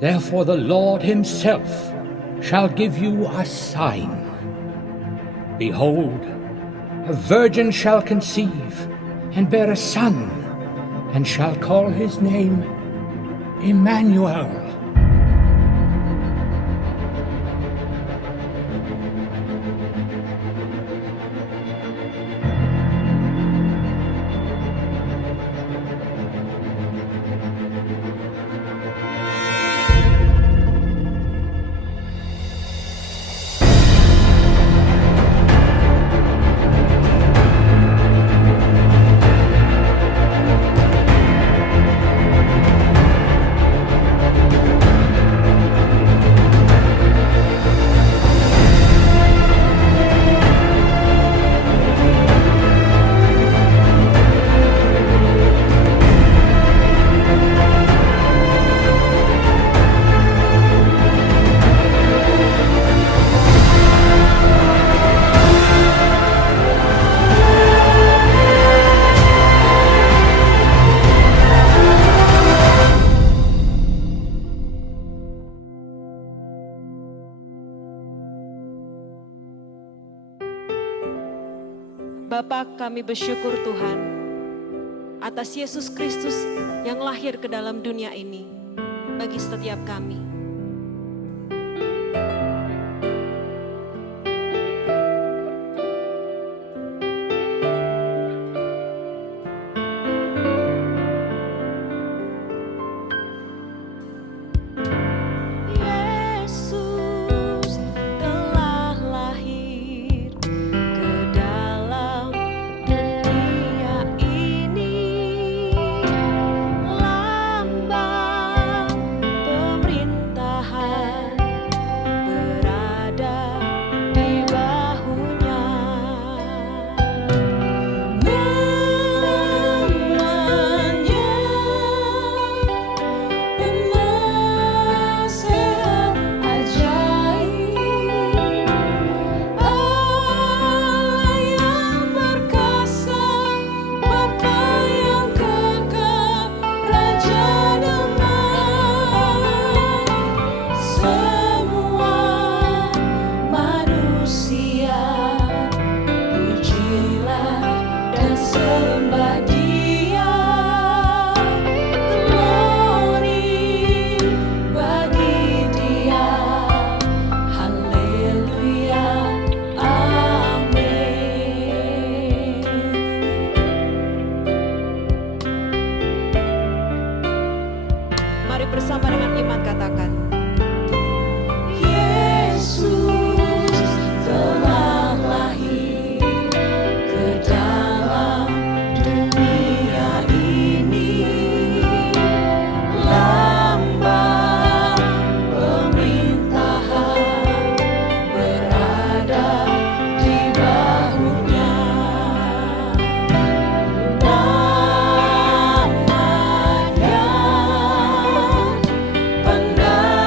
Therefore the Lord himself shall give you a sign. Behold, a virgin shall conceive and bear a son, and shall call his name Emmanuel. Bapa, kami bersyukur Tuhan atas Yesus Kristus yang lahir ke dalam dunia ini bagi setiap kami. Bersama dengan iman katakan, Yesus telah lahir ke dalam dunia ini, lambang pemerintahan berada di bahunya. Namanya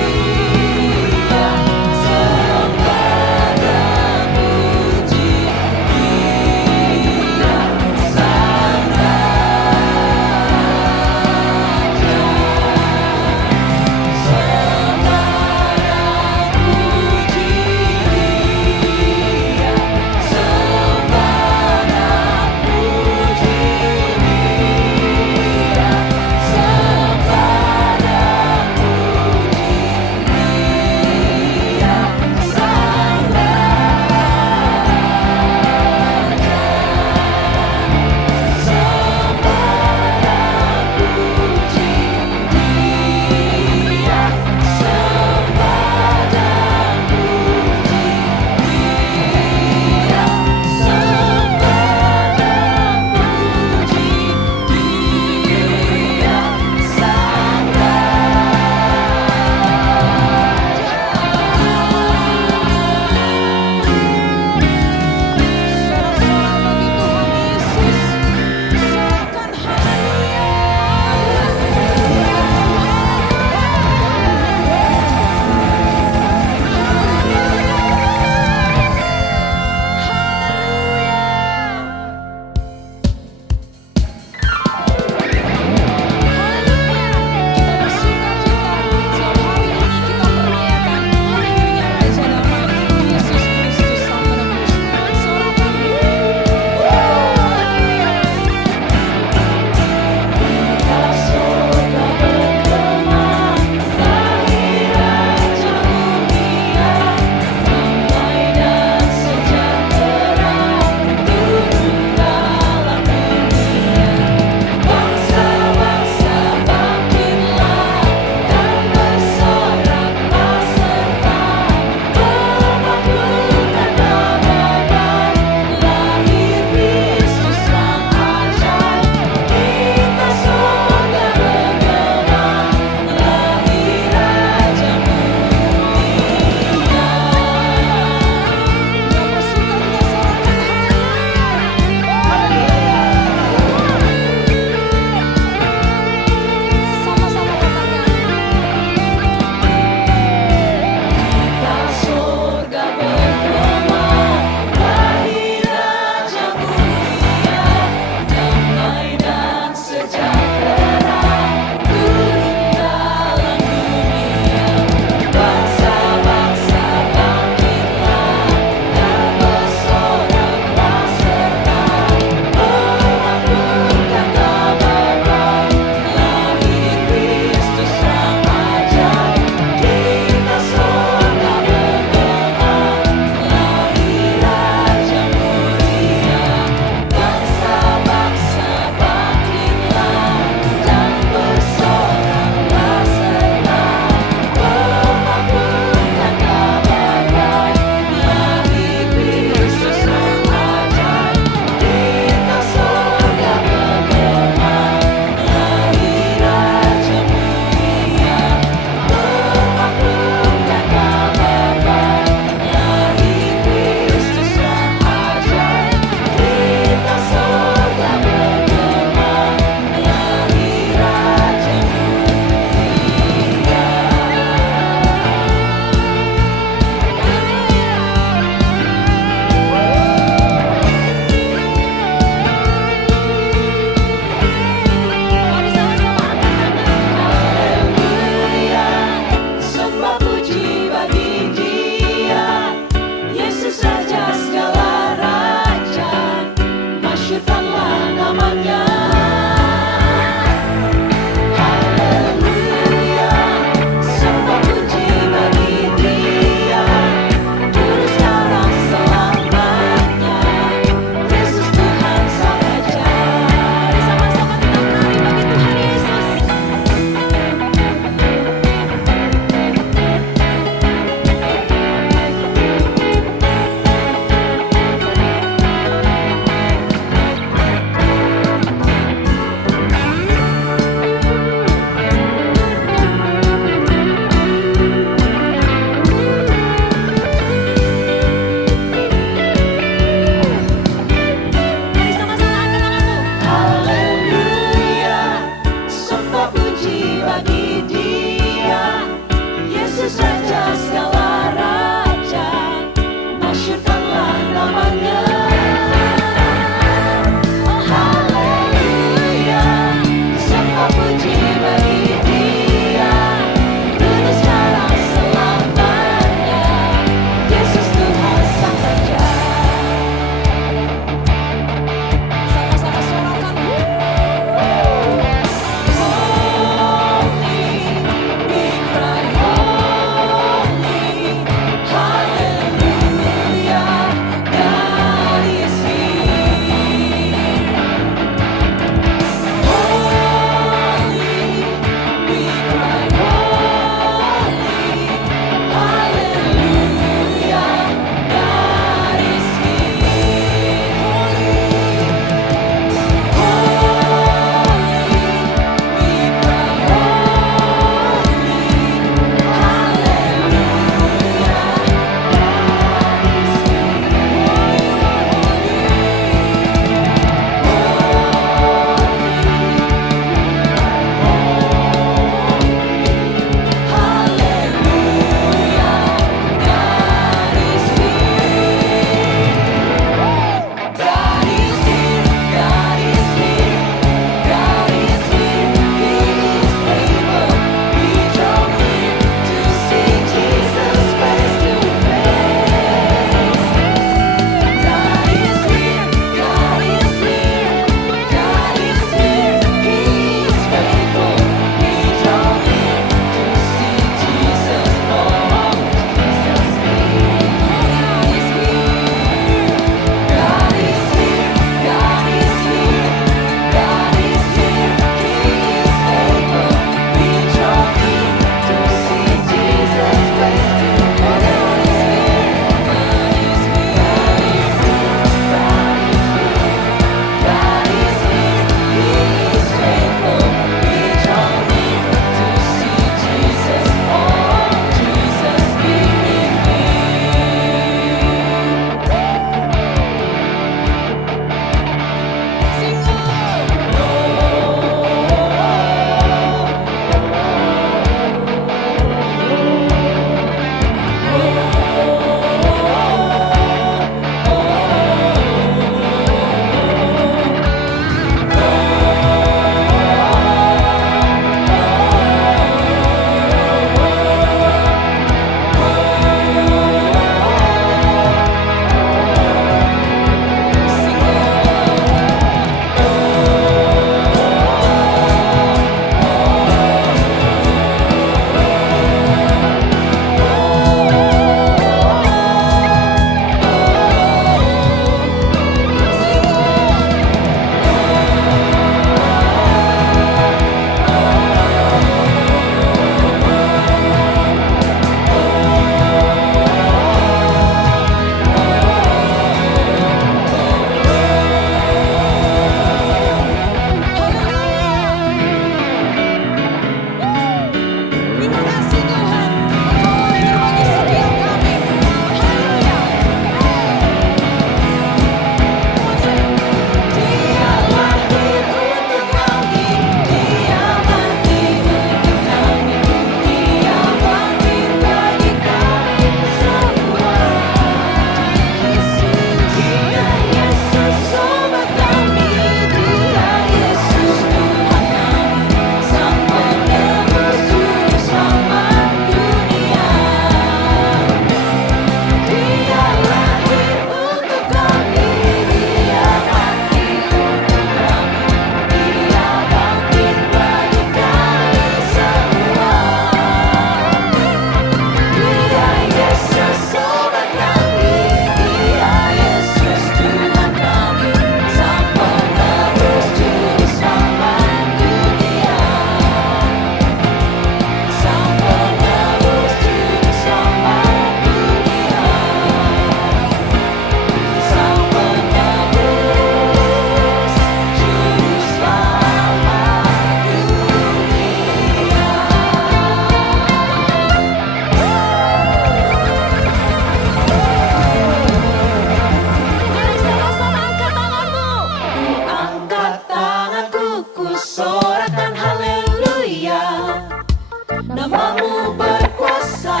Namamu berkuasa,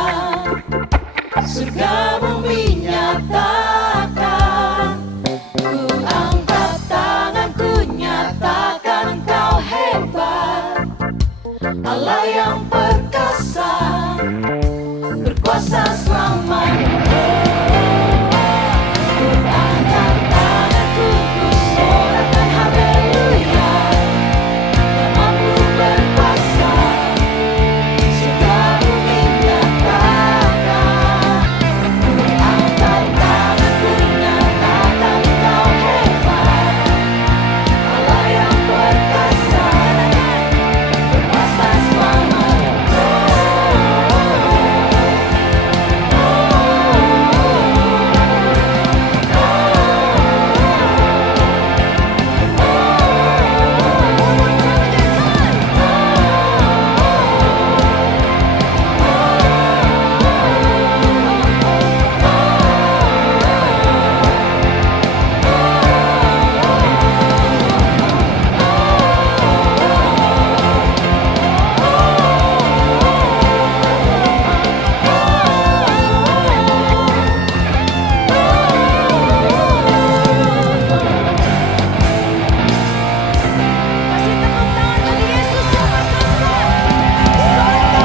surga bumi nyatakan. Ku angkat tanganku nyatakan Engkau hebat, Allah yang perkasa, berkuasa selamanya. Ku angkat tanganku, ku sorakan haleluya. Namamu berkuasa, surga bumi nyatakan. Ku angkat tanganku nyatakan Engkau hebat, Allah yang perkasa, berkuasa selamanya. Kasih tepuk tangan bagi Yesus yang perkasa. Sorakan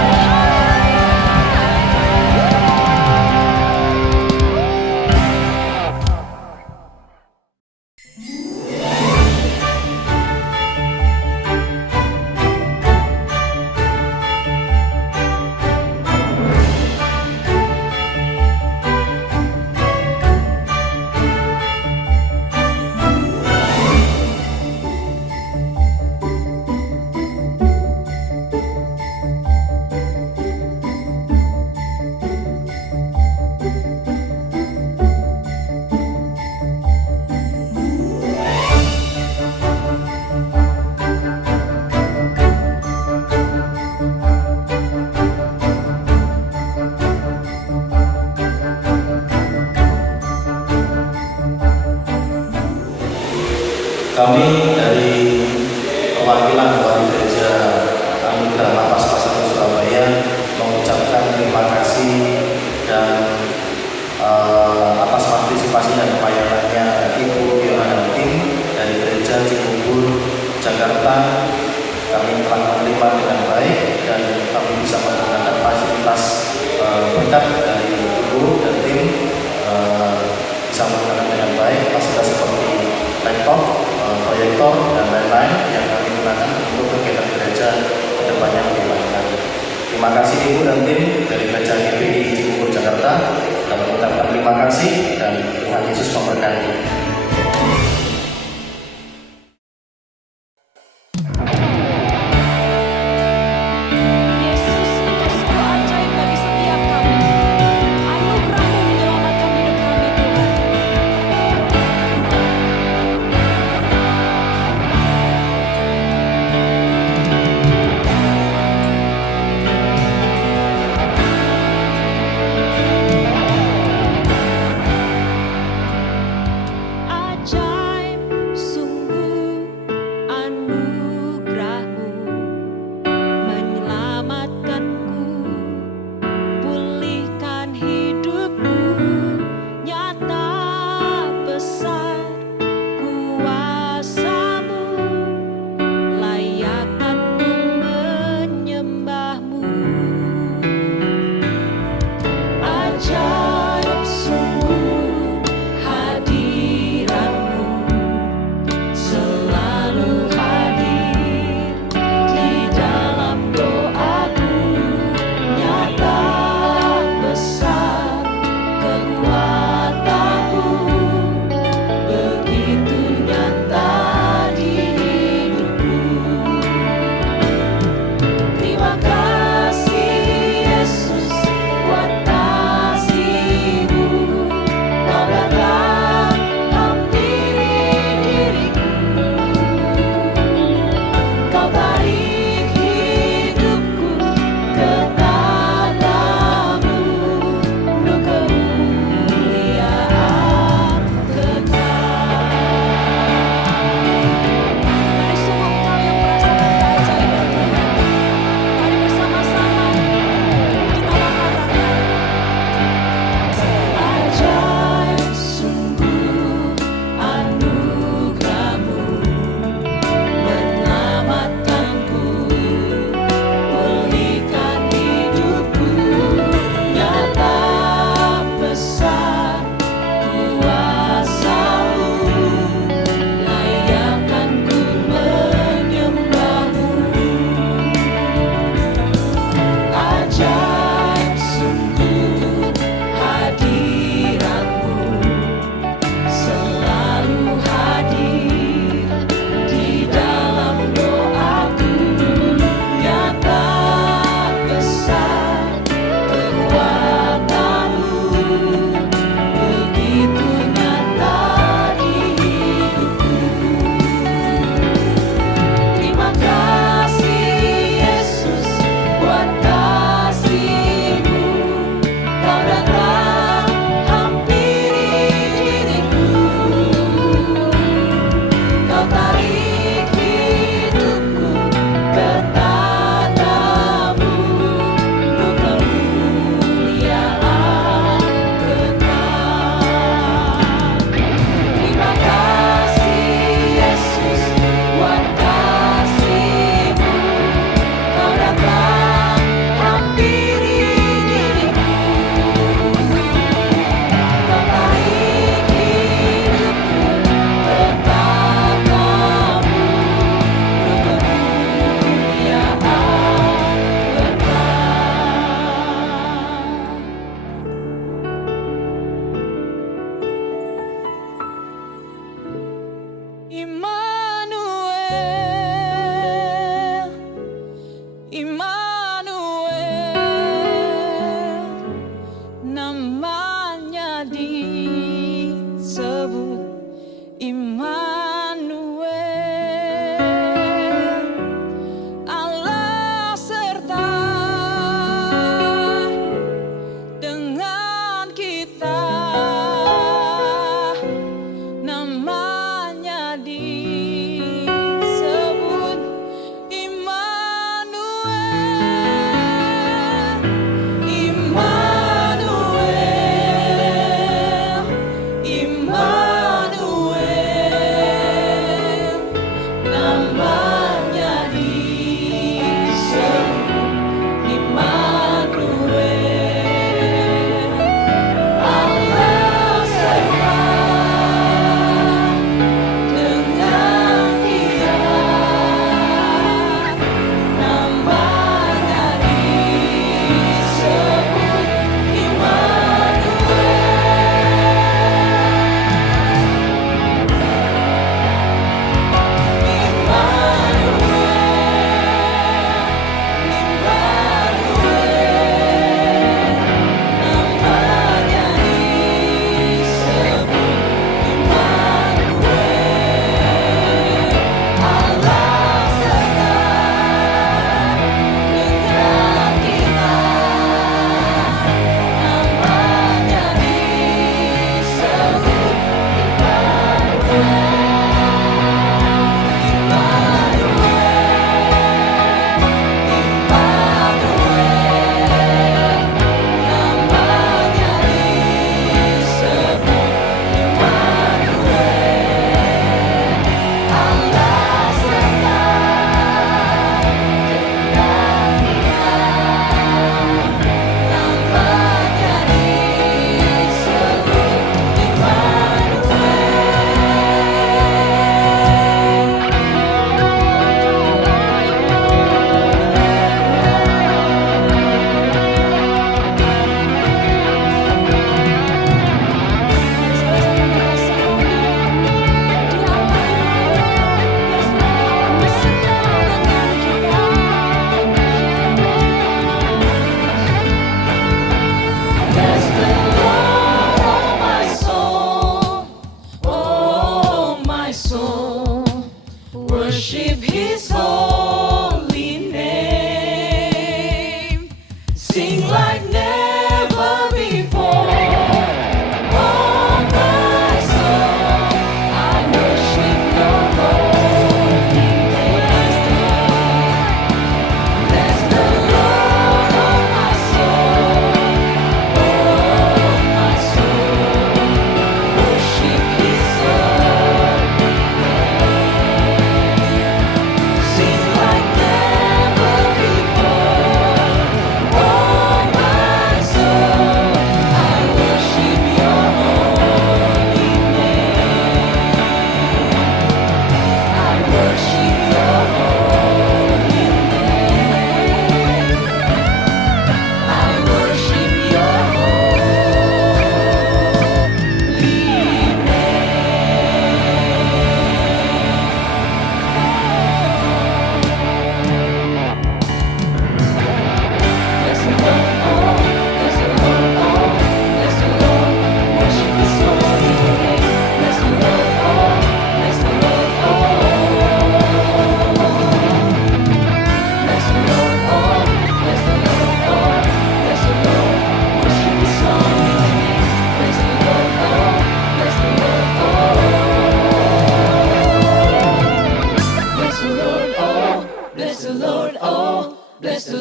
Kami dari perwakilan Wali Gereja Anugerah Lapas Pasar Surabaya mengucapkan terima kasih dan atas partisipasi dan pelayanannya Ibu Yohana Tim dari Gereja Cibubur, Jakarta. Kami telah menerima dengan baik dan kami bisa menggunakan fasilitas berkat dari Ibu dan tim, bisa menggunakan dengan baik fasilitas seperti laptop, proyektor dan lain-lain yang kami gunakan untuk kegiatan gereja kedepannya lebih lancar. Terima kasih Ibu dan tim dari Gereja GPI Cibubur, Jakarta. Kami mengucapkan terima kasih dan Tuhan Yesus memberkati. Yesus, Engkau sungguh ajaib bagi setiap kami. Anugerah-Mu menyelamatkan hidup kami, Tuhan.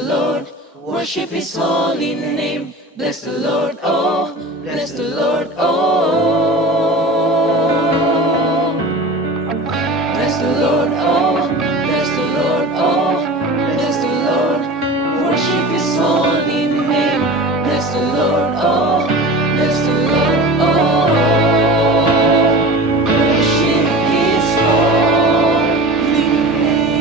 Lord, worship His holy name. Bless the Lord, oh, bless the Lord, oh. Bless the Lord, oh, bless the Lord, oh, bless the Lord, worship His holy name. Bless the Lord, oh, bless the Lord, oh, worship His holy name.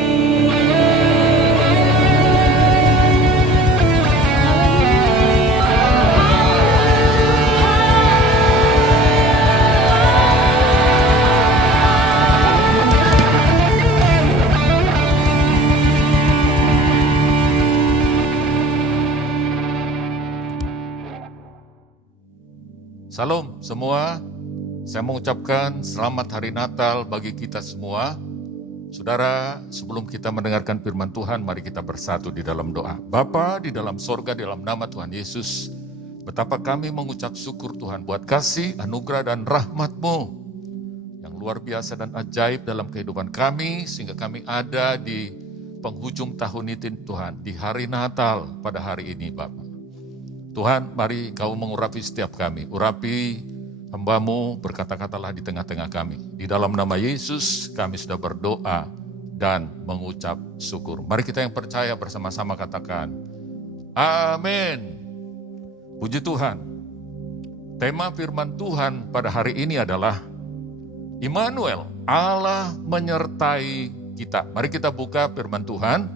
Salam semua, saya mengucapkan selamat hari Natal bagi kita semua. Saudara, sebelum kita mendengarkan firman Tuhan, mari kita bersatu di dalam doa. Bapa di dalam sorga, dalam nama Tuhan Yesus, betapa kami mengucap syukur Tuhan buat kasih, anugerah dan rahmat-Mu yang luar biasa dan ajaib dalam kehidupan kami, sehingga kami ada di penghujung tahun ini Tuhan, di hari Natal pada hari ini Bapa. Tuhan, mari Kau mengurapi setiap kami. Urapi hamba-Mu, berkata-katalah di tengah-tengah kami. Di dalam nama Yesus kami sudah berdoa dan mengucap syukur. Mari kita yang percaya bersama-sama katakan, amin. Puji Tuhan. Tema firman Tuhan pada hari ini adalah Immanuel, Allah menyertai kita. Mari kita buka firman Tuhan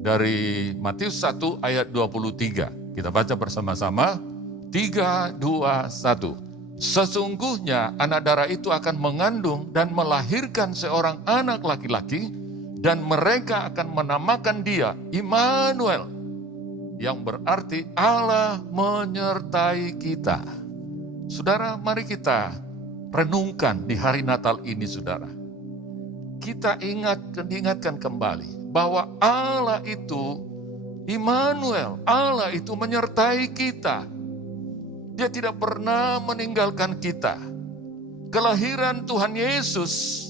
dari Matius 1 ayat 23. Kita baca bersama-sama, 3, 2, 1. Sesungguhnya anak darah itu akan mengandung dan melahirkan seorang anak laki-laki, dan mereka akan menamakan dia Immanuel, yang berarti Allah menyertai kita. Saudara, mari kita renungkan di hari Natal ini, saudara. Kita diingatkan kembali bahwa Allah itu Immanuel, Allah itu menyertai kita. Dia tidak pernah meninggalkan kita. Kelahiran Tuhan Yesus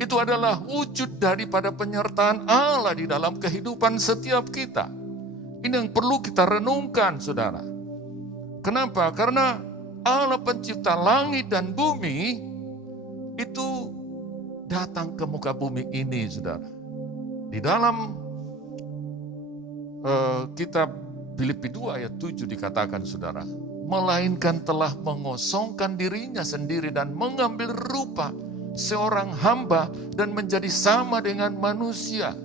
itu adalah wujud daripada penyertaan Allah di dalam kehidupan setiap kita. Ini yang perlu kita renungkan, saudara. Kenapa? Karena Allah pencipta langit dan bumi itu datang ke muka bumi ini, saudara. Di dalam kitab Filipi 2 ayat 7 dikatakan, saudara, melainkan telah mengosongkan dirinya sendiri dan mengambil rupa seorang hamba dan menjadi sama dengan manusia.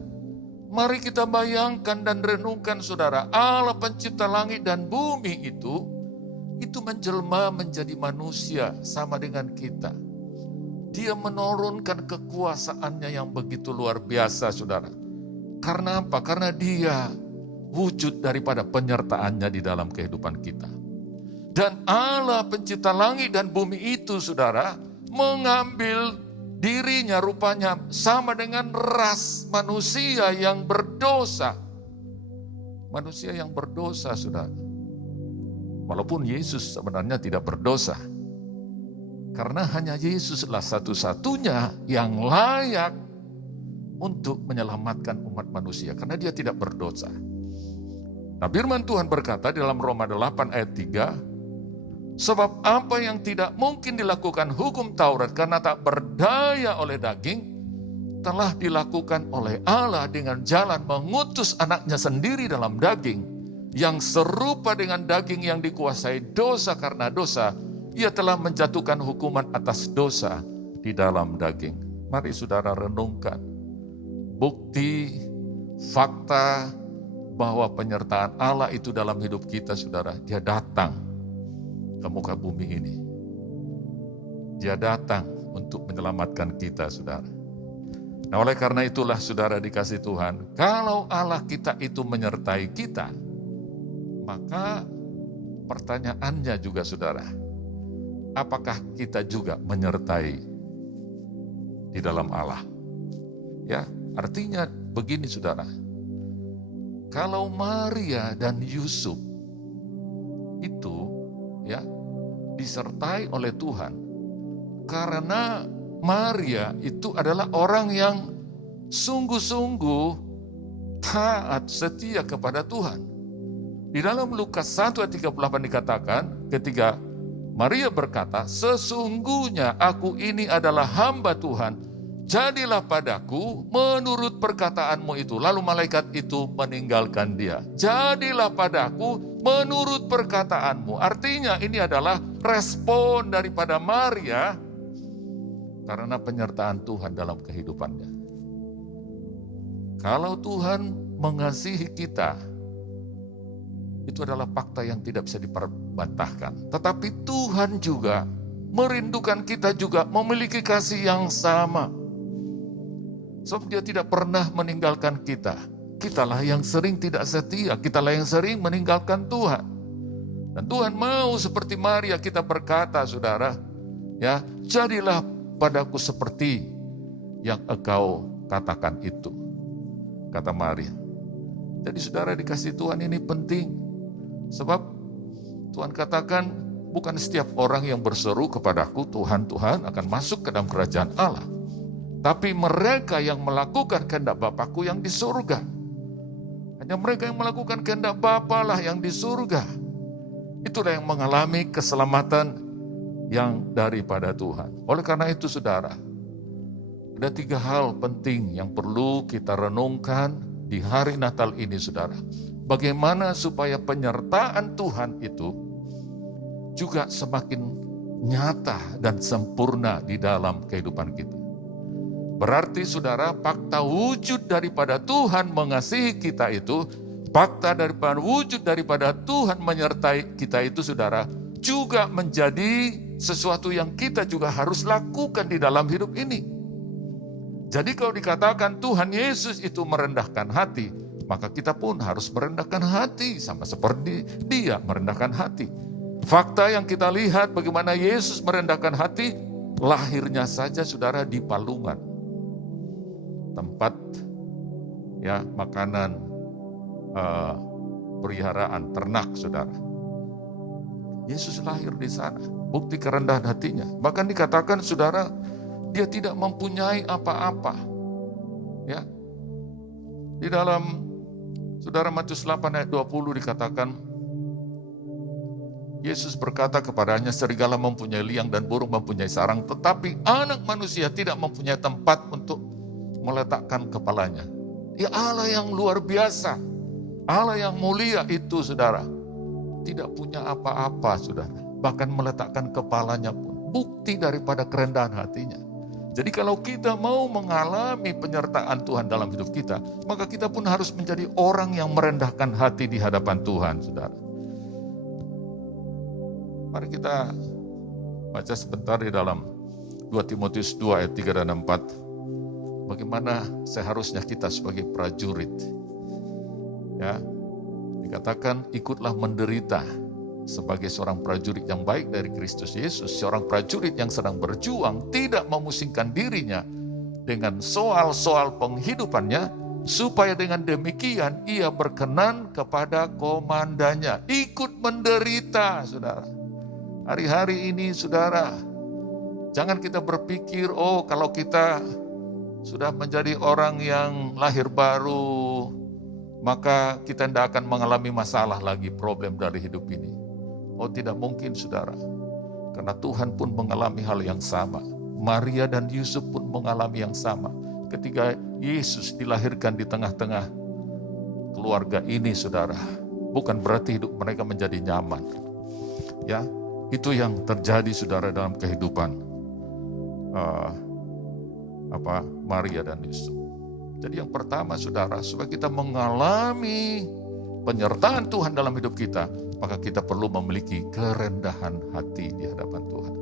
Mari kita bayangkan dan renungkan, saudara, Allah pencipta langit dan bumi itu menjelma menjadi manusia sama dengan kita. Dia menurunkan kekuasaannya yang begitu luar biasa, saudara. Karena apa? Karena dia wujud daripada penyertaannya di dalam kehidupan kita. Dan Allah pencipta langit dan bumi itu, saudara, mengambil dirinya, rupanya sama dengan ras manusia yang berdosa. Manusia yang berdosa, saudara. Walaupun Yesus sebenarnya tidak berdosa. Karena hanya Yesuslah satu-satunya yang layak untuk menyelamatkan umat manusia. Karena dia tidak berdosa. Nah, firman Tuhan berkata di dalam Roma 8 ayat 3, sebab apa yang tidak mungkin dilakukan hukum Taurat karena tak berdaya oleh daging, telah dilakukan oleh Allah dengan jalan mengutus anaknya sendiri dalam daging, yang serupa dengan daging yang dikuasai dosa karena dosa, ia telah menjatuhkan hukuman atas dosa di dalam daging. Mari saudara renungkan, bukti, fakta, bahwa penyertaan Allah itu dalam hidup kita, saudara. Dia datang ke muka bumi ini. Dia datang untuk menyelamatkan kita, saudara. Nah, oleh karena itulah, saudara dikasih Tuhan, kalau Allah kita itu menyertai kita, maka pertanyaannya juga, saudara, apakah kita juga menyertai di dalam Allah? Ya, artinya begini, saudara. Kalau Maria dan Yusuf itu ya disertai oleh Tuhan, karena Maria itu adalah orang yang sungguh-sungguh taat, setia kepada Tuhan. Di dalam Lukas 1 ayat 38 dikatakan, ketika Maria berkata, sesungguhnya aku ini adalah hamba Tuhan, jadilah padaku menurut perkataanmu itu. Lalu malaikat itu meninggalkan dia. Jadilah padaku menurut perkataanmu. Artinya ini adalah respon daripada Maria karena penyertaan Tuhan dalam kehidupannya. Kalau Tuhan mengasihi kita, itu adalah fakta yang tidak bisa diperbantahkan. Tetapi Tuhan juga merindukan kita juga memiliki kasih yang sama. Sebab dia tidak pernah meninggalkan kita. Kitalah yang sering tidak setia, kitalah yang sering meninggalkan Tuhan. Dan Tuhan mau seperti Maria kita berkata, saudara, ya, jadilah padaku seperti yang engkau katakan itu, kata Maria. Jadi saudara dikasih Tuhan ini penting. Sebab Tuhan katakan bukan setiap orang yang berseru kepadaku Tuhan, Tuhan akan masuk ke dalam kerajaan Allah. Tapi mereka yang melakukan kehendak Bapa-Ku yang di surga. Hanya mereka yang melakukan kehendak Bapa lah yang di surga. Itulah yang mengalami keselamatan yang daripada Tuhan. Oleh karena itu saudara, ada 3 hal penting yang perlu kita renungkan di hari Natal ini saudara. Bagaimana supaya penyertaan Tuhan itu juga semakin nyata dan sempurna di dalam kehidupan kita. Berarti saudara, fakta wujud daripada Tuhan mengasihi kita itu, fakta daripada wujud daripada Tuhan menyertai kita itu saudara, juga menjadi sesuatu yang kita juga harus lakukan di dalam hidup ini. Jadi kalau dikatakan Tuhan Yesus itu merendahkan hati, maka kita pun harus merendahkan hati sama seperti Dia merendahkan hati. Fakta yang kita lihat bagaimana Yesus merendahkan hati, lahirnya saja saudara di palungan. Tempat ya makanan peliharaan ternak saudara. Yesus lahir di sana, bukti kerendahan hatinya. Bahkan dikatakan saudara, dia tidak mempunyai apa-apa. Ya. Di dalam saudara Matius 8 ayat 20 dikatakan, Yesus berkata kepadanya, serigala mempunyai liang dan burung mempunyai sarang, tetapi anak manusia tidak mempunyai tempat untuk meletakkan kepalanya. Dia Allah yang luar biasa, Allah yang mulia itu saudara, tidak punya apa-apa saudara, bahkan meletakkan kepalanya pun bukti daripada kerendahan hatinya. Jadi kalau kita mau mengalami penyertaan Tuhan dalam hidup kita, maka kita pun harus menjadi orang yang merendahkan hati di hadapan Tuhan saudara. Mari kita baca sebentar di dalam 2 Timotius 2 ayat 3 dan 4. Bagaimana seharusnya kita sebagai prajurit. Ya, dikatakan ikutlah menderita sebagai seorang prajurit yang baik dari Kristus Yesus. Seorang prajurit yang sedang berjuang tidak memusingkan dirinya dengan soal-soal penghidupannya, supaya dengan demikian ia berkenan kepada komandannya. Ikut menderita saudara. Hari-hari ini saudara, jangan kita berpikir, oh kalau kita sudah menjadi orang yang lahir baru, maka kita tidak akan mengalami masalah lagi, problem dari hidup ini. Oh tidak mungkin saudara, karena Tuhan pun mengalami hal yang sama. Maria dan Yusuf pun mengalami yang sama. Ketika Yesus dilahirkan di tengah-tengah keluarga ini saudara, bukan berarti hidup mereka menjadi nyaman. Ya, itu yang terjadi saudara dalam kehidupan Maria dan Yusuf. Jadi yang pertama saudara, supaya kita mengalami penyertaan Tuhan dalam hidup kita, maka kita perlu memiliki kerendahan hati di hadapan Tuhan.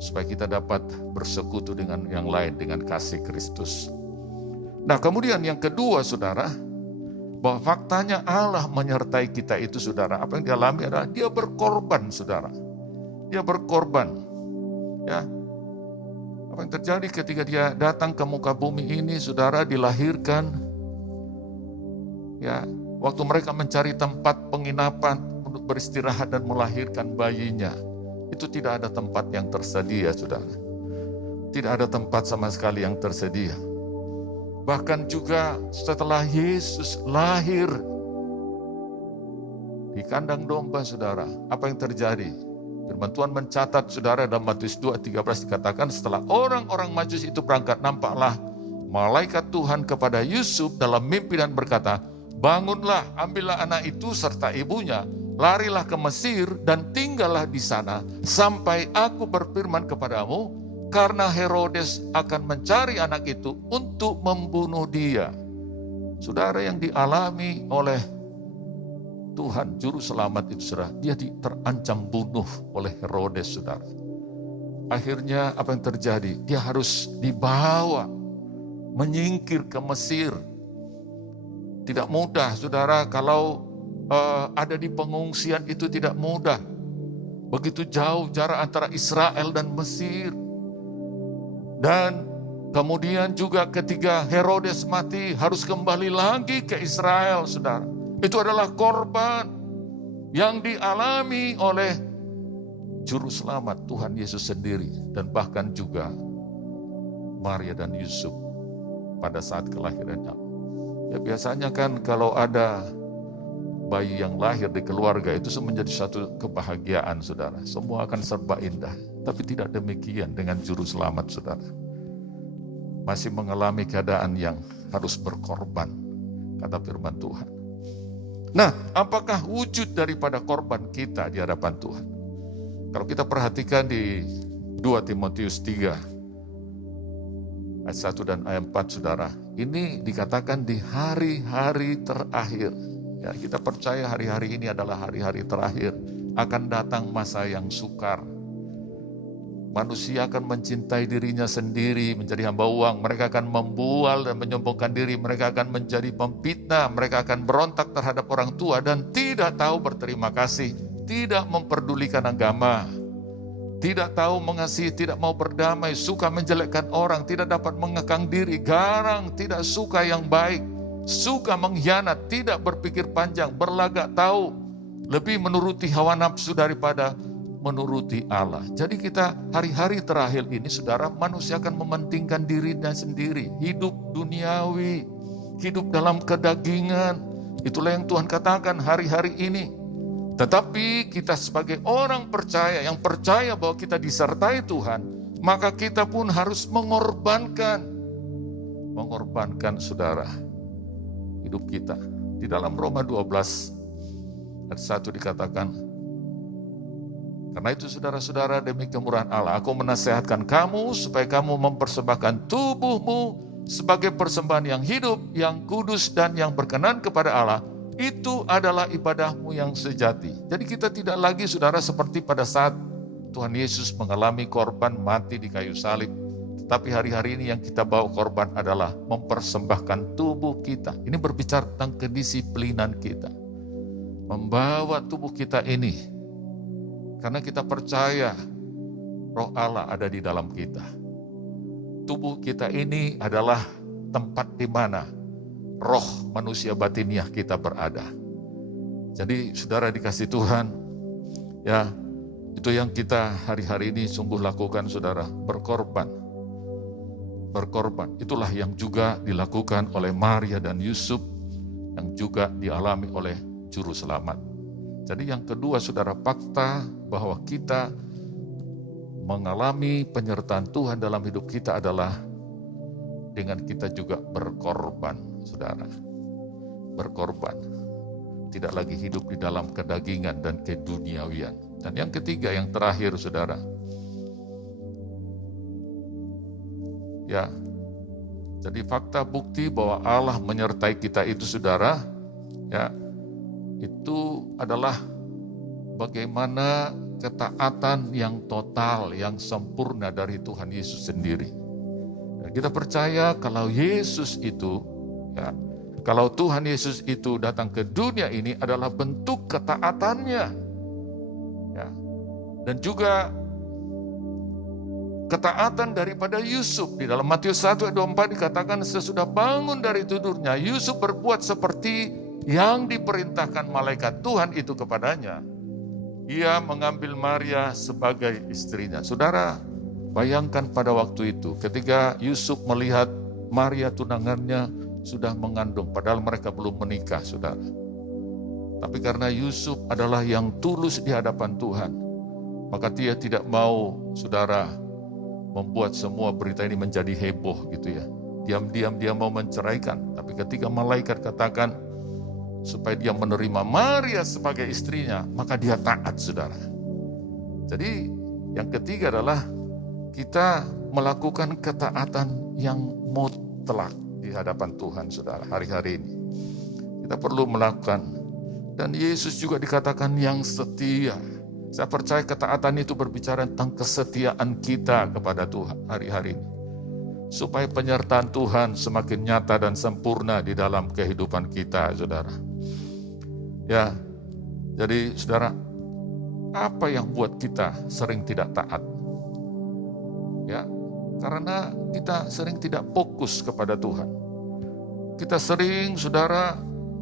Supaya kita dapat bersekutu dengan yang lain dengan kasih Kristus. Nah kemudian yang kedua saudara, bahwa faktanya Allah menyertai kita itu saudara, apa yang dialami adalah dia berkorban saudara. Dia berkorban. Ya. Apa yang terjadi ketika dia datang ke muka bumi ini, saudara, dilahirkan. Ya, waktu mereka mencari tempat penginapan untuk beristirahat dan melahirkan bayinya, itu tidak ada tempat yang tersedia, saudara. Tidak ada tempat sama sekali yang tersedia. Bahkan juga setelah Yesus lahir di kandang domba, saudara, apa yang terjadi? Firman Tuhan mencatat, saudara, dalam Matius 2:13 dikatakan, setelah orang-orang Majus itu berangkat, nampaklah malaikat Tuhan kepada Yusuf dalam mimpi dan berkata, bangunlah, ambillah anak itu serta ibunya, larilah ke Mesir dan tinggallah di sana sampai aku berfirman kepadamu, karena Herodes akan mencari anak itu untuk membunuh dia. Saudara, yang dialami oleh Tuhan Juru Selamat itu, saudara, dia terancam bunuh oleh Herodes, saudara. Akhirnya apa yang terjadi? Dia harus dibawa, menyingkir ke Mesir. Tidak mudah, saudara, kalau ada di pengungsian itu tidak mudah. Begitu jauh jarak antara Israel dan Mesir. Dan kemudian juga ketika Herodes mati, harus kembali lagi ke Israel, saudara. Itu adalah korban yang dialami oleh Juru Selamat Tuhan Yesus sendiri. Dan bahkan juga Maria dan Yusuf pada saat kelahirannya. Ya, biasanya kan kalau ada bayi yang lahir di keluarga itu menjadi satu kebahagiaan, saudara. Semua akan serba indah. Tapi tidak demikian dengan Juru Selamat, saudara. Masih mengalami keadaan yang harus berkorban, kata firman Tuhan. Nah, apakah wujud daripada korban kita di hadapan Tuhan? Kalau kita perhatikan di 2 Timotius 3, ayat 1 dan ayat 4, saudara. Ini dikatakan di hari-hari terakhir. Ya, kita percaya hari-hari ini adalah hari-hari terakhir. Akan datang masa yang sukar. Manusia akan mencintai dirinya sendiri, menjadi hamba uang. Mereka akan membual dan menyombongkan diri. Mereka akan menjadi pemfitnah. Mereka akan berontak terhadap orang tua dan tidak tahu berterima kasih. Tidak memperdulikan agama. Tidak tahu mengasihi, tidak mau berdamai. Suka menjelekkan orang, tidak dapat mengekang diri. Garang, tidak suka yang baik. Suka mengkhianat, tidak berpikir panjang. Berlagak tahu. Lebih menuruti hawa nafsu daripada menuruti Allah. Jadi kita hari-hari terakhir ini, saudara, manusia akan mementingkan dirinya sendiri. Hidup duniawi, hidup dalam kedagingan. Itulah yang Tuhan katakan hari-hari ini. Tetapi kita sebagai orang percaya, yang percaya bahwa kita disertai Tuhan, maka kita pun harus mengorbankan, saudara, hidup kita. Di dalam Roma 12, ayat 1 dikatakan, karena itu saudara-saudara, demi kemurahan Allah, aku menasehatkan kamu supaya kamu mempersembahkan tubuhmu sebagai persembahan yang hidup, yang kudus, dan yang berkenan kepada Allah. Itu adalah ibadahmu yang sejati. Jadi kita tidak lagi, saudara, seperti pada saat Tuhan Yesus mengalami korban mati di kayu salib. Tetapi hari-hari ini yang kita bawa korban adalah mempersembahkan tubuh kita. Ini berbicara tentang kedisiplinan kita. Membawa tubuh kita ini. Karena kita percaya Roh Allah ada di dalam kita. Tubuh kita ini adalah tempat di mana roh manusia batiniah kita berada. Jadi saudara dikasih Tuhan, ya, itu yang kita hari-hari ini sungguh lakukan, saudara, berkorban. Itulah yang juga dilakukan oleh Maria dan Yusuf, yang juga dialami oleh Juru Selamat. Jadi yang kedua, saudara, fakta bahwa kita mengalami penyertaan Tuhan dalam hidup kita adalah dengan kita juga berkorban, saudara. Berkorban. Tidak lagi hidup di dalam kedagingan dan keduniawian. Dan yang ketiga, yang terakhir, saudara. Ya, jadi fakta bukti bahwa Allah menyertai kita itu, saudara, ya, itu adalah bagaimana ketaatan yang total, yang sempurna dari Tuhan Yesus sendiri. Dan kita percaya kalau Yesus itu, ya, kalau Tuhan Yesus itu datang ke dunia ini adalah bentuk ketaatannya. Ya. Dan juga ketaatan daripada Yusuf. Di dalam Matius 1 ayat 24 dikatakan sesudah bangun dari tidurnya, Yusuf berbuat seperti yang diperintahkan malaikat Tuhan itu kepadanya. Ia mengambil Maria sebagai istrinya. Saudara, bayangkan pada waktu itu ketika Yusuf melihat Maria tunangannya sudah mengandung, padahal mereka belum menikah, saudara. Tapi karena Yusuf adalah yang tulus di hadapan Tuhan, maka dia tidak mau, saudara, membuat semua berita ini menjadi heboh gitu ya. Diam-diam dia mau menceraikan, tapi ketika malaikat katakan supaya dia menerima Maria sebagai istrinya, maka dia taat, saudara. Jadi yang ketiga adalah kita melakukan ketaatan yang mutlak di hadapan Tuhan, saudara. Hari-hari ini kita perlu melakukan, dan Yesus juga dikatakan yang setia. Saya percaya ketaatan itu berbicara tentang kesetiaan kita kepada Tuhan hari-hari ini, supaya penyertaan Tuhan semakin nyata dan sempurna di dalam kehidupan kita, saudara. Ya, jadi saudara, apa yang buat kita sering tidak taat? Ya, karena kita sering tidak fokus kepada Tuhan. Kita sering, saudara,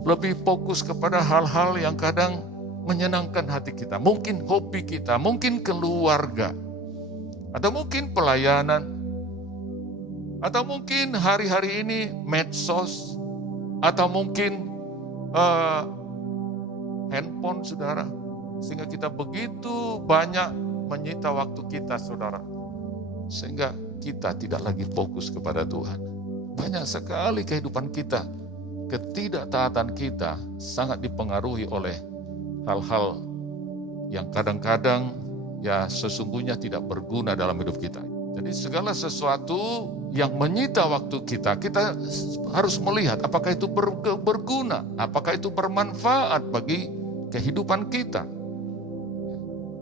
lebih fokus kepada hal-hal yang kadang menyenangkan hati kita. Mungkin hobi kita, mungkin keluarga, atau mungkin pelayanan, atau mungkin hari-hari ini medsos, atau mungkin handphone, saudara. Sehingga kita begitu banyak menyita waktu kita, saudara. Sehingga kita tidak lagi fokus kepada Tuhan. Banyak sekali kehidupan kita, ketidaktaatan kita sangat dipengaruhi oleh hal-hal yang kadang-kadang ya sesungguhnya tidak berguna dalam hidup kita. Jadi segala sesuatu yang menyita waktu kita, kita harus melihat apakah itu berguna, apakah itu bermanfaat bagi kehidupan kita.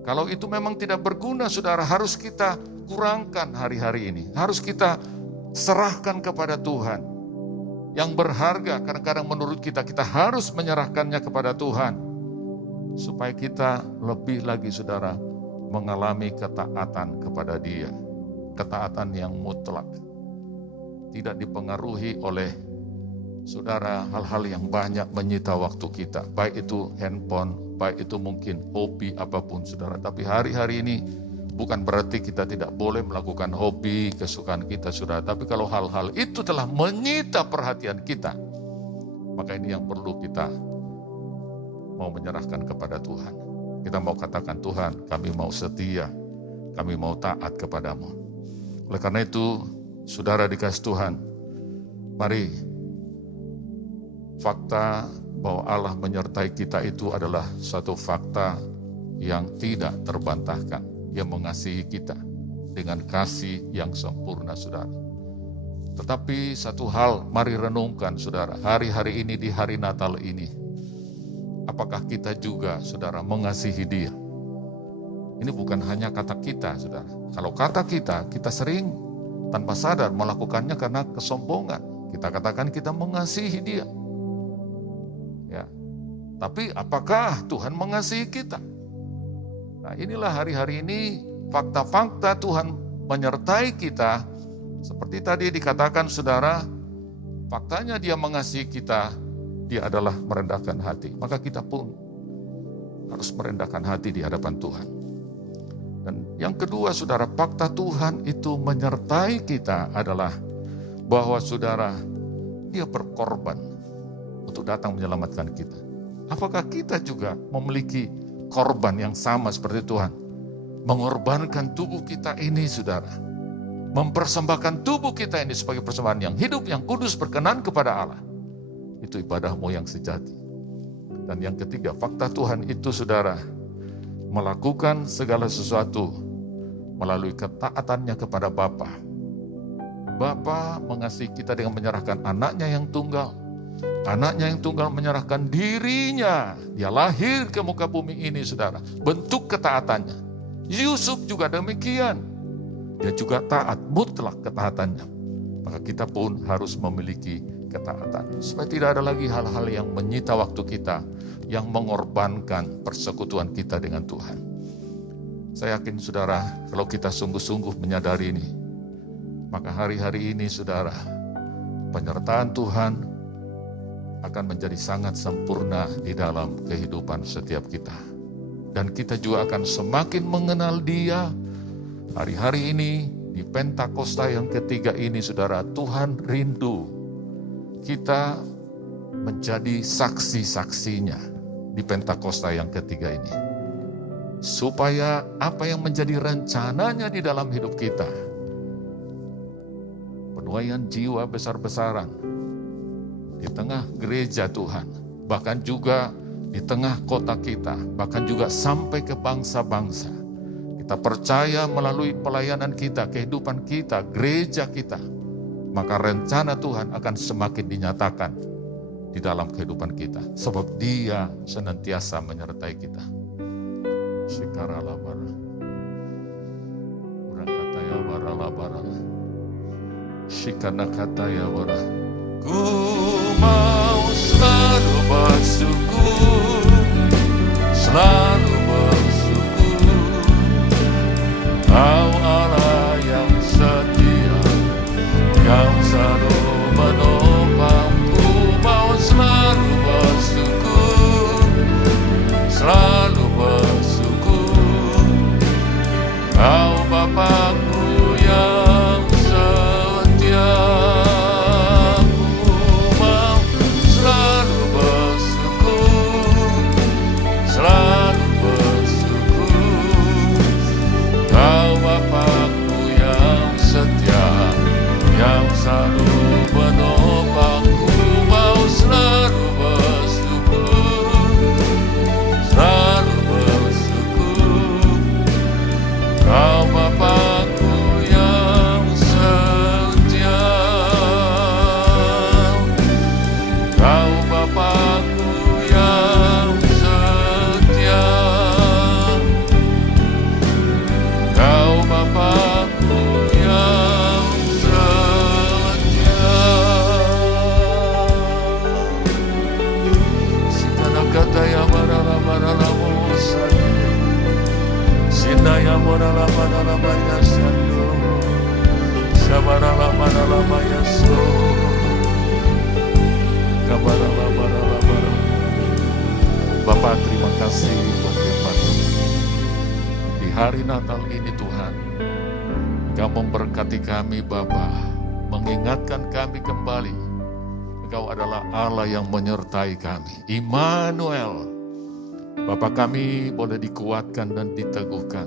Kalau itu memang tidak berguna, saudara, harus kita kurangkan hari-hari ini. Harus kita serahkan kepada Tuhan. Yang berharga, kadang-kadang menurut kita, kita harus menyerahkannya kepada Tuhan. Supaya kita lebih lagi, saudara, mengalami ketaatan kepada Dia. Ketaatan yang mutlak. Tidak dipengaruhi oleh, saudara, hal-hal yang banyak menyita waktu kita. Baik itu handphone, baik itu mungkin hobi apapun, saudara. Tapi hari-hari ini bukan berarti kita tidak boleh melakukan hobi, kesukaan kita, saudara. Tapi kalau hal-hal itu telah menyita perhatian kita, maka ini yang perlu kita mau menyerahkan kepada Tuhan. Kita mau katakan, Tuhan, kami mau setia, kami mau taat kepadamu. Oleh karena itu, saudara dikasih Tuhan, mari fakta bahwa Allah menyertai kita itu adalah suatu fakta yang tidak terbantahkan. Dia mengasihi kita dengan kasih yang sempurna, saudara. Tetapi satu hal, mari renungkan, saudara, hari-hari ini, di hari Natal ini, apakah kita juga, saudara, mengasihi Dia? Ini bukan hanya kata kita, saudara. Kalau kata kita sering tanpa sadar melakukannya karena kesombongan. Kita katakan kita mengasihi Dia. Ya. Tapi apakah Tuhan mengasihi kita? Nah, inilah hari-hari ini fakta-fakta Tuhan menyertai kita. Seperti tadi dikatakan, saudara, faktanya Dia mengasihi kita, Dia adalah merendahkan hati. Maka kita pun harus merendahkan hati di hadapan Tuhan. Dan yang kedua, saudara, fakta Tuhan itu menyertai kita adalah bahwa, saudara, Dia berkorban untuk datang menyelamatkan kita. Apakah kita juga memiliki korban yang sama seperti Tuhan? Mengorbankan tubuh kita ini, saudara. Mempersembahkan tubuh kita ini sebagai persembahan yang hidup, yang kudus, berkenan kepada Allah. Itu ibadahmu yang sejati. Dan yang ketiga, fakta Tuhan itu, saudara, melakukan segala sesuatu melalui ketaatannya kepada Bapa. Bapa mengasihi kita dengan menyerahkan anaknya yang tunggal. Anaknya yang tunggal menyerahkan dirinya. Dia lahir ke muka bumi ini, saudara. Bentuk ketaatannya. Yusuf juga demikian. Dia juga taat, mutlak ketaatannya. Maka kita pun harus memiliki ketaatan. Supaya tidak ada lagi hal-hal yang menyita waktu kita, yang mengorbankan persekutuan kita dengan Tuhan. Saya yakin, saudara, kalau kita sungguh-sungguh menyadari ini, maka hari-hari ini, saudara, penyertaan Tuhan akan menjadi sangat sempurna di dalam kehidupan setiap kita. Dan kita juga akan semakin mengenal Dia. Hari-hari ini di Pentakosta yang ketiga ini, saudara, Tuhan rindu kita menjadi saksi-saksinya di Pentakosta yang ketiga ini. Supaya apa yang menjadi rencananya di dalam hidup kita, penuaian jiwa besar-besaran di tengah gereja Tuhan, bahkan juga di tengah kota kita, bahkan juga sampai ke bangsa-bangsa. Kita percaya melalui pelayanan kita, kehidupan kita, gereja kita, maka rencana Tuhan akan semakin dinyatakan di dalam kehidupan kita. Sebab Dia senantiasa menyertai kita. Sikarala bara. Urang kataya barala barala. Shikana kataya bara. Ku mau selalu bersyukur, selalu bersyukur. Kau Allah yang setia, Kau selalu menopangku. Mau selalu bersyukur, selalu bersyukur. Kau Bapakku yang setia. Ku mau selalu bersyukur, selalu bersyukur. Kau Bapakku yang setia, yang selalu menopangku. Mau selalu bersyukur, selalu bersyukur. Kau Bapakku yang setia, Kau Bapakku yang setia, Kau Bapakku yang setia. Sikana kataya barala barala mosane, sinaya morala barala maya sando, sabarala barala maya so, kabarala barala barala. Bapak, terima kasih buat firman di hari Natal ini Tuhan. Engkau memberkati kami Bapa, mengingatkan kami kembali Engkau adalah Allah yang menyertai kami, Immanuel. Bapa, kami boleh dikuatkan dan diteguhkan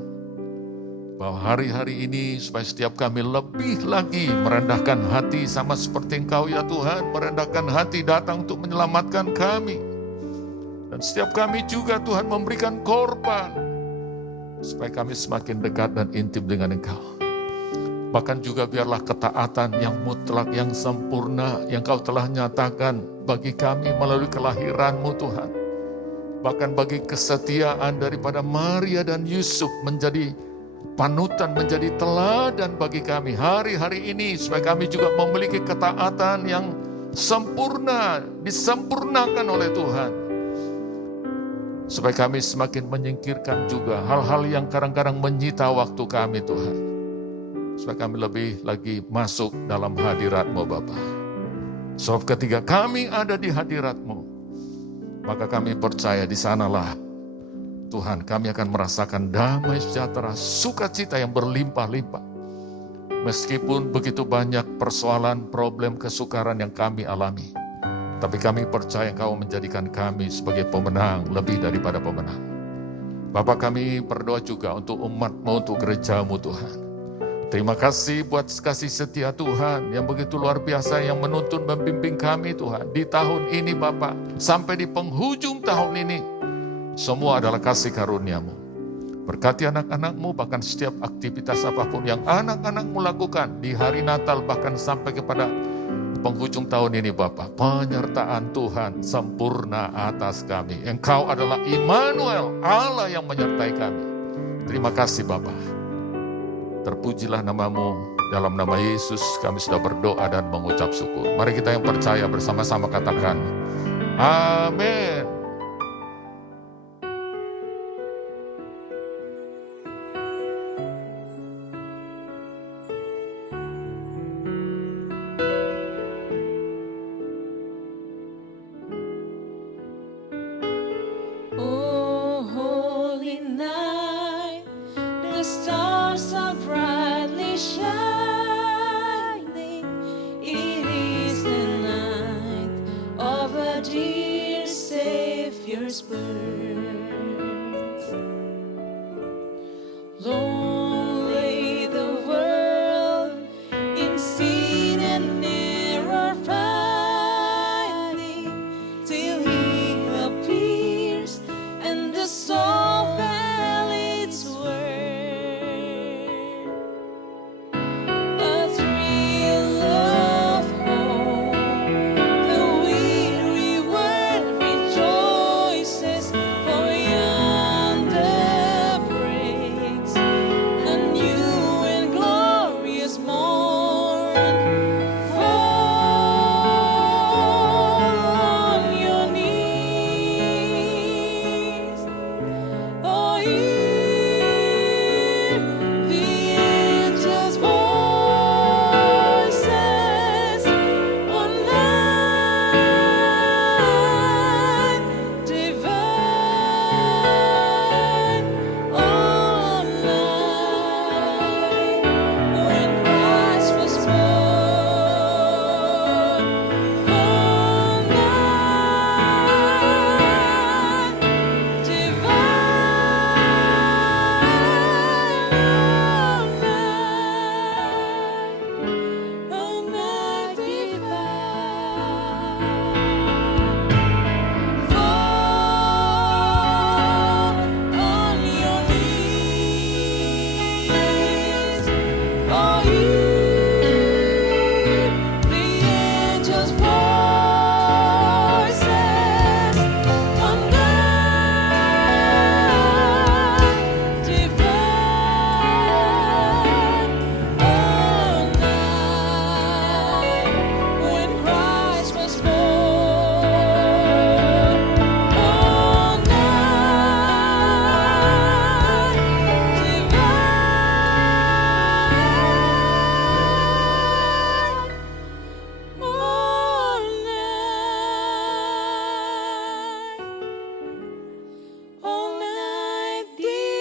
bahwa hari-hari ini supaya setiap kami lebih lagi merendahkan hati sama seperti Engkau ya Tuhan, merendahkan hati datang untuk menyelamatkan kami. Dan setiap kami juga Tuhan memberikan korban supaya kami semakin dekat dan intim dengan Engkau. Bahkan juga biarlah ketaatan yang mutlak, yang sempurna, yang Kau telah nyatakan bagi kami melalui kelahiran-Mu Tuhan. Bahkan bagi kesetiaan daripada Maria dan Yusuf menjadi panutan, menjadi teladan bagi kami hari-hari ini. Supaya kami juga memiliki ketaatan yang sempurna, disempurnakan oleh Tuhan. Supaya kami semakin menyingkirkan juga hal-hal yang kadang-kadang menyita waktu kami Tuhan. Supaya kami lebih lagi masuk dalam hadirat-Mu Bapa. Sebab ketika kami ada di hadirat-Mu, maka kami percaya di sanalah Tuhan kami akan merasakan damai sejahtera, sukacita yang berlimpah-limpah. Meskipun begitu banyak persoalan, problem, kesukaran yang kami alami, tapi kami percaya Engkau menjadikan kami sebagai pemenang, lebih daripada pemenang. Bapa, kami berdoa juga untuk umat-Mu, untuk gereja-Mu Tuhan. Terima kasih buat kasih setia Tuhan yang begitu luar biasa, yang menuntun membimbing kami Tuhan. Di tahun ini Bapa, sampai di penghujung tahun ini, semua adalah kasih karunia-Mu. Berkati anak-anak-Mu, bahkan setiap aktivitas apapun yang anak-anak-Mu lakukan di hari Natal, bahkan sampai kepada penghujung tahun ini Bapa. Penyertaan Tuhan sempurna atas kami. Engkau adalah Immanuel, Allah yang menyertai kami. Terima kasih Bapa. Terpujilah nama-Mu, dalam nama Yesus kami sudah berdoa dan mengucap syukur. Mari kita yang percaya bersama-sama katakan, amin. Oh, holy night, the stars are brightly shining. his birth. Long lay the world in sin and error pining, till he appears and the soul fell its word. A thrill of hope, the weary world rejoices, for yonder breaks a new and glorious morn. Fall on your knees, oh, hear the angels' voices on night divine, on night when Christ was born, on night divine, on night divine. Fall on your knees, oh, hear the angels' voices on night divine, on night when Christ was born, on night divine, all night divine.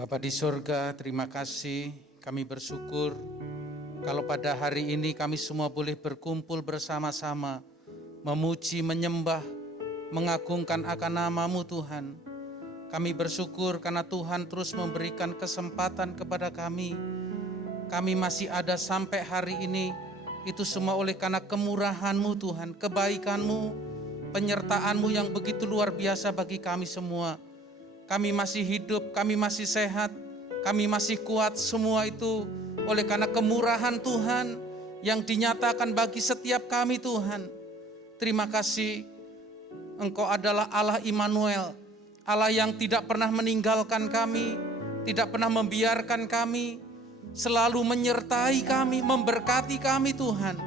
Bapa di surga, terima kasih, kami bersyukur kalau pada hari ini kami semua boleh berkumpul bersama-sama, memuji, menyembah, mengagungkan akan nama-Mu Tuhan. Kami bersyukur karena Tuhan terus memberikan kesempatan kepada kami. Kami masih ada sampai hari ini, itu semua oleh karena kemurahan-Mu Tuhan, kebaikan-Mu, penyertaan-Mu yang begitu luar biasa bagi kami semua. Kami masih hidup, kami masih sehat, kami masih kuat, semua itu oleh karena kemurahan Tuhan yang dinyatakan bagi setiap kami Tuhan. Terima kasih, Engkau adalah Allah Immanuel, Allah yang tidak pernah meninggalkan kami, tidak pernah membiarkan kami, selalu menyertai kami, memberkati kami Tuhan.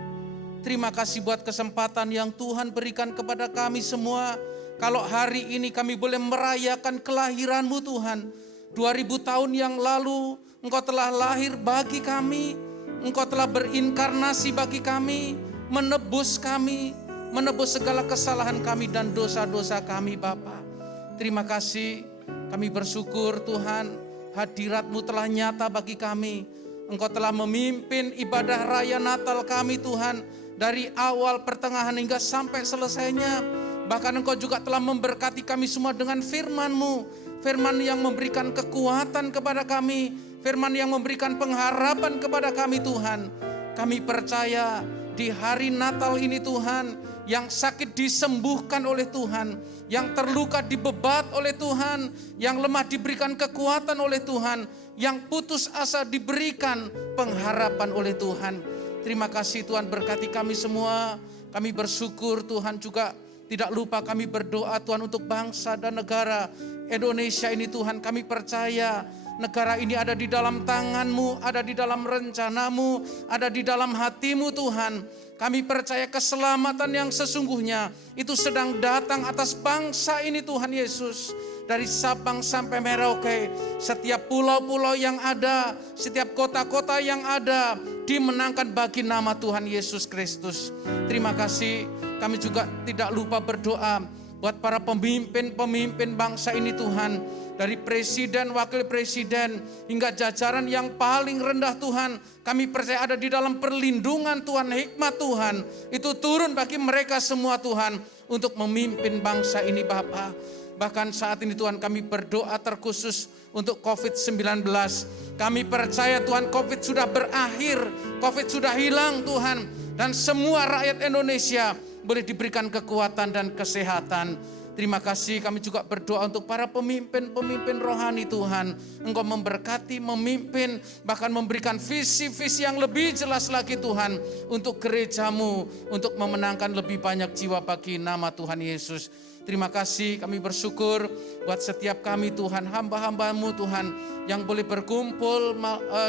Terima kasih buat kesempatan yang Tuhan berikan kepada kami semua. Kalau hari ini kami boleh merayakan kelahiran-Mu Tuhan. 2000 tahun yang lalu Engkau telah lahir bagi kami. Engkau telah berinkarnasi bagi kami, menebus segala kesalahan kami dan dosa-dosa kami Bapa. Terima kasih, kami bersyukur Tuhan, hadirat-Mu telah nyata bagi kami. Engkau telah memimpin ibadah raya Natal kami Tuhan, dari awal, pertengahan hingga sampai selesainya. Bahkan Engkau juga telah memberkati kami semua dengan firman-Mu, firman yang memberikan kekuatan kepada kami, firman yang memberikan pengharapan kepada kami Tuhan. Kami percaya di hari Natal ini Tuhan, yang sakit disembuhkan oleh Tuhan, yang terluka dibebat oleh Tuhan, yang lemah diberikan kekuatan oleh Tuhan, yang putus asa diberikan pengharapan oleh Tuhan. Terima kasih Tuhan, berkati kami semua. Kami bersyukur Tuhan, juga tidak lupa kami berdoa Tuhan untuk bangsa dan negara Indonesia ini Tuhan. Kami percaya negara ini ada di dalam tangan-Mu, ada di dalam rencana-Mu, ada di dalam hati-Mu Tuhan. Kami percaya keselamatan yang sesungguhnya itu sedang datang atas bangsa ini Tuhan Yesus. Dari Sabang sampai Merauke, setiap pulau-pulau yang ada, setiap kota-kota yang ada, dimenangkan bagi nama Tuhan Yesus Kristus. Terima kasih. kami juga tidak lupa berdoa buat para pemimpin-pemimpin bangsa ini Tuhan. Dari presiden, wakil presiden, hingga jajaran yang paling rendah Tuhan. Kami percaya ada di dalam perlindungan Tuhan, hikmat Tuhan. Itu turun bagi mereka semua Tuhan, untuk memimpin bangsa ini Bapa. Bahkan saat ini Tuhan kami berdoa terkhusus untuk COVID-19. Kami percaya Tuhan COVID sudah berakhir, COVID sudah hilang Tuhan. Dan semua rakyat Indonesia boleh diberikan kekuatan dan kesehatan. Terima kasih, kami juga berdoa untuk para pemimpin-pemimpin rohani Tuhan. Engkau memberkati, memimpin, bahkan memberikan visi-visi yang lebih jelas lagi Tuhan. Untuk gerejamu, untuk memenangkan lebih banyak jiwa bagi nama Tuhan Yesus. Terima kasih, kami bersyukur buat setiap kami Tuhan, hamba-hambamu Tuhan, yang boleh berkumpul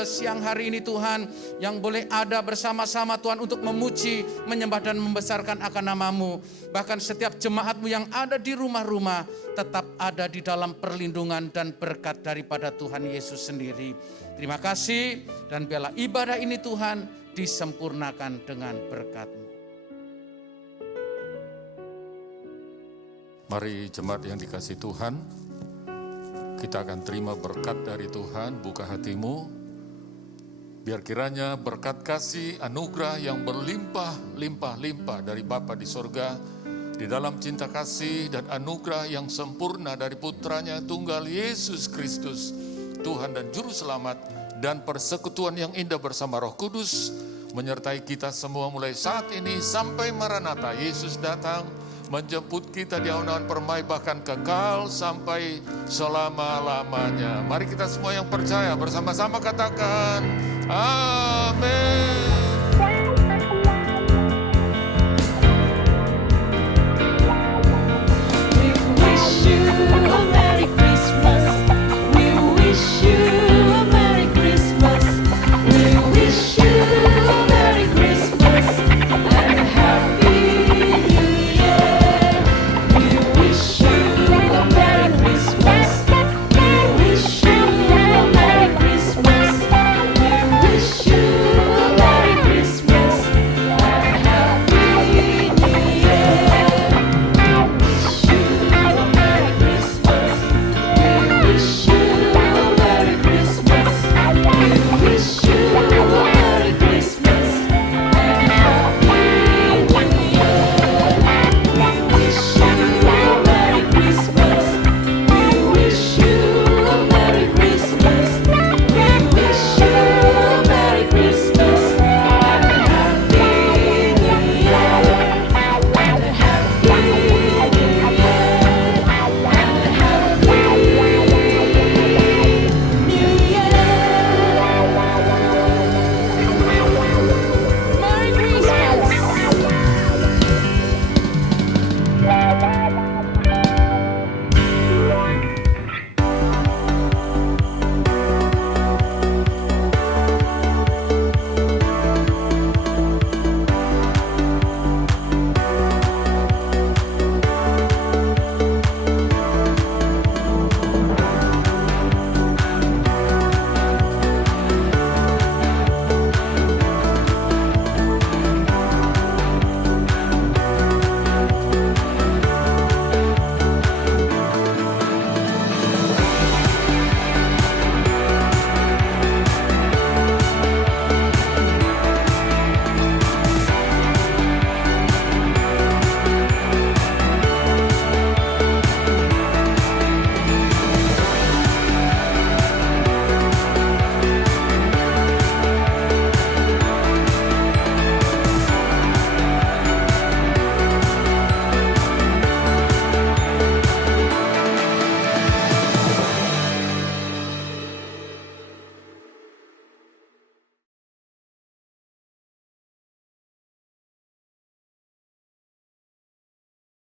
siang hari ini Tuhan, yang boleh ada bersama-sama Tuhan untuk memuji, menyembah dan membesarkan akan nama-Mu. Bahkan setiap jemaat-Mu yang ada di rumah-rumah tetap ada di dalam perlindungan dan berkat daripada Tuhan Yesus sendiri. Terima kasih, dan biarlah ibadah ini Tuhan disempurnakan dengan berkat-Mu. Mari jemaat yang dikasihi Tuhan, kita akan terima berkat dari Tuhan. Buka hatimu, biar kiranya berkat kasih anugerah yang berlimpah-limpah dari Bapa di sorga, di dalam cinta kasih dan anugerah yang sempurna dari putranya tunggal Yesus Kristus, Tuhan dan Juru Selamat, dan persekutuan yang indah bersama Roh Kudus menyertai kita semua mulai saat ini sampai Maranatha. Yesus datang menjemput kita di awan-awan permai, bahkan kekal sampai selama-lamanya. Mari kita semua yang percaya bersama-sama katakan amin.